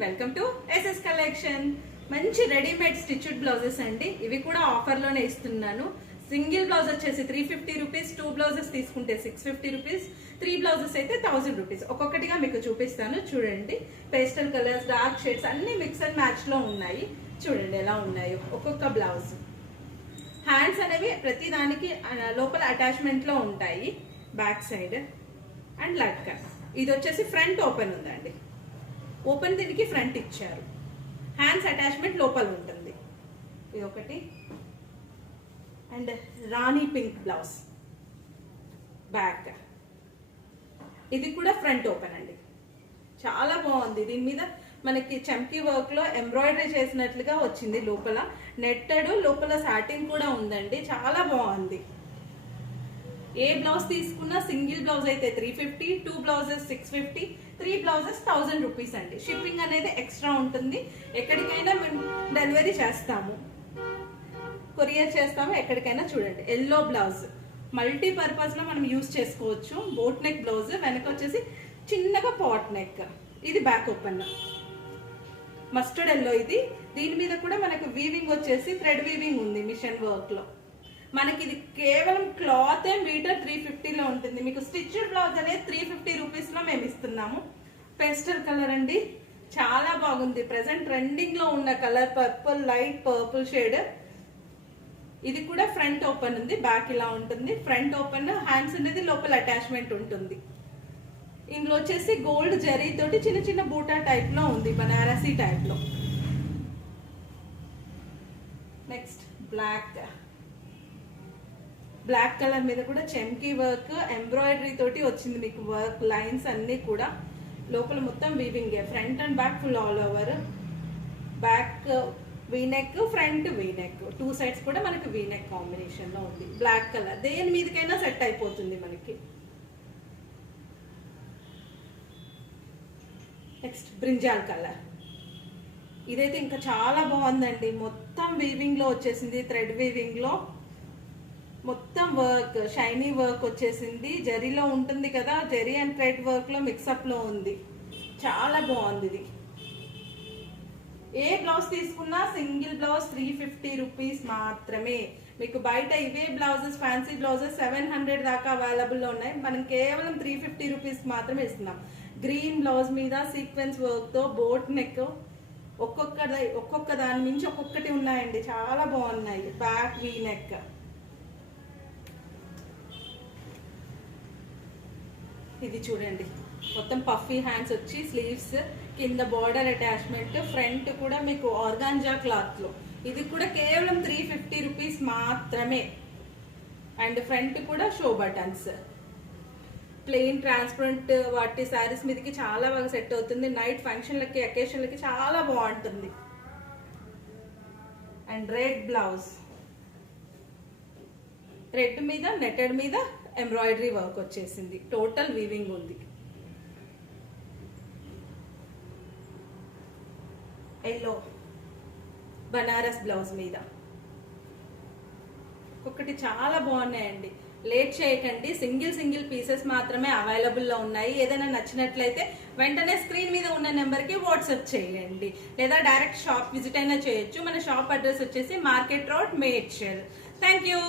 Welcome to SS collection. మంచి readymade stitched blouses అండి. ఇవి కూడా ఆఫర్ లోనే ఇస్తున్నాను. సింగిల్ బ్లౌజ్ వచ్చేసి 350 రూపీస్, 2 బ్లౌజెస్ తీసుకుంటే 650 రూపీస్, 3 బ్లౌజెస్ అయితే 1000 రూపీస్. ఒక్కొక్కటిగా మీకు చూపిస్తాను చూడండి. పేస్టల్ కలర్స్, డార్క్ షేడ్స్ అన్ని మిక్స్ అండ్ మ్యాచ్ లో ఉన్నాయి. చూడండి ఎలా ఉన్నాయో ఒక్కొక్క బ్లౌజ్. హ్యాండ్స్ అనేవి ప్రతి దానికి లోపల అటాచ్మెంట్ లో ఉంటాయి. బ్యాక్ సైడ్ అండ్ లట్కా. ఇది వచ్చేసి ఫ్రంట్ ఓపెన్ ఉందండి. ఓపెన్ దీనికి ఫ్రంట్ ఇచ్చారు. హ్యాండ్స్ అటాచ్మెంట్ లోపల ఉంటుంది. ఇది ఒకటి. And rani pink blouse back. ఇది కూడా ఫ్రంట్ ఓపెన్ అండి. చాలా బాగుంది. దీని మీద మనకి చమ్కీ వర్క్ లో ఎంబ్రాయిడరీ చేసినట్లుగా వచ్చింది. లోపల నెట్టెడ్, లోపల సాటిన్ కూడా ఉందండి. చాలా బాగుంది. ఏ బ్లౌజ్ తీసుకున్నా సింగిల్ బ్లౌజ్ అయితే 350, 2 బ్లౌజెస్ 650, 3 బ్లౌజెస్ 1000 రూపీస్ అండి. షిప్పింగ్ అనేది ఎక్స్ట్రా ఉంటుంది. ఎక్కడికైనా మేము డెలివరీ చేస్తాము, కొరియర్ చేస్తాము. ఎక్కడికైనా చూడండి. ఎల్లో బ్లౌజ్ మల్టీపర్పస్ లో మనం యూజ్ చేసుకోవచ్చు. బోట్ నెక్ బ్లౌజ్, వెనక వచ్చేసి చిన్నగా పాట్ నెక్. ఇది బ్యాక్ ఓపెన్ మస్టర్డ్ ఎల్లో. ఇది దీని మీద కూడా మనకు వీవింగ్ వచ్చేసి థ్రెడ్ వీవింగ్ ఉంది మిషన్ వర్క్ లో. మనకి ఇది కేవలం క్లాత్ మీటర్ 350 లో ఉంటుంది. మీకు స్టిచ్డ్ బ్లౌజ్ అనేది 350 రూపీస్ లో మేము ఇస్తున్నాము. పేస్టల్ కలర్ అండి, చాలా బాగుంది. ప్రెసెంట్ ట్రెండింగ్ లో ఉన్న colour purple, light purple shade. ఇది కూడా ఫ్రంట్ ఓపెన్ ఉంది. బ్యాక్ ఇలా ఉంటుంది. ఫ్రంట్ ఓపెన్, హ్యాండ్స్ అనేది లోపల అటాచ్మెంట్ ఉంటుంది. ఇందులో వచ్చేసి గోల్డ్ జరీ తోటి చిన్న చిన్న బూటా టైప్ లో ఉంది, బనారసీ టైప్ లో. నెక్స్ట్ బ్లాక్ కలర్ మీద కూడా చెమ్కీ వర్క్, ఎంబ్రాయిడరీ తోటి వచ్చింది మీకు వర్క్. లైన్స్ అన్ని కూడా లోపల మొత్తం weaving. Front and back full all over. Back V-neck, front V-neck, 2 sides కూడా మనకి వీనెక్ కాంబినేషన్ లో ఉంది. బ్లాక్ కలర్ దేని మీదకైనా సెట్ అయిపోతుంది మనకి. Next brinjal colour. ఇదైతే ఇంకా చాలా బాగుందండి. మొత్తం వీవింగ్ లో వచ్చేసింది. థ్రెడ్ వీవింగ్ లో మొత్తం వర్క్, షైనీ వర్క్ వచ్చేసింది. జరీలో ఉంటుంది కదా, జరీ అండ్ థ్రెడ్ వర్క్ లో మిక్సప్ లో ఉంది. చాలా బాగుంది ఇది. ఏ బ్లౌజ్ తీసుకున్నా సింగిల్ బ్లౌజ్ 350 రూపీస్ మాత్రమే. మీకు బయట ఇవే బ్లౌజెస్, ఫ్యాన్సీ బ్లౌజెస్ 700 దాకా అవైలబుల్ లో ఉన్నాయి. మనం కేవలం 350 రూపీస్ మాత్రమే ఇస్తున్నాం. గ్రీన్ బ్లౌజ్ మీద సీక్వెన్స్ వర్క్ తో బోట్ నెక్, ఒక్కొక్క దాని నుంచి ఒక్కొక్కటి ఉన్నాయండి. చాలా బాగున్నాయి. Back V neck. ఇది చూడండి, మొత్తం పఫీ హ్యాండ్స్ వచ్చి స్లీవ్స్, కింద బార్డర్ అటాచ్మెంట్, ఫ్రంట్ కూడా మీకు ఆర్గాంజా క్లాత్ లో. ఇది కూడా కేవలం 350 రూపీస్ మాత్రమే. అండ్ ఫ్రంట్ కూడా షో బటన్స్. ప్లెయిన్ ట్రాన్స్పరెంట్ వాటి శారీస్ మీదకి చాలా బాగా సెట్ అవుతుంది. నైట్ ఫంక్షన్లకి, అకేషన్లకి చాలా బాగుంటుంది. అండ్ రెడ్ బ్లౌజ్, రెడ్ మీద నెట్టెడ్ మీద ఎంబ్రాయిడరీ వర్క్ వచ్చేసింది. టోటల్ వీవింగ్ ఉంది. ఎల్లో బనారస్ బ్లౌజ్ మీద. ఒక్కొక్కటి చాలా బాగున్నాయండి. లేట్ చేయకండి. సింగిల్ పీసెస్ మాత్రమే అవైలబుల్ లో ఉన్నాయి. ఏదైనా నచ్చినట్లయితే వెంటనే స్క్రీన్ మీద ఉన్న నెంబర్ కి వాట్సాప్ చేయండి, లేదా డైరెక్ట్ షాప్ విజిట్ అయినా చేయొచ్చు. మన షాప్ అడ్రస్ వచ్చేసి market road, Medchal. Thank you.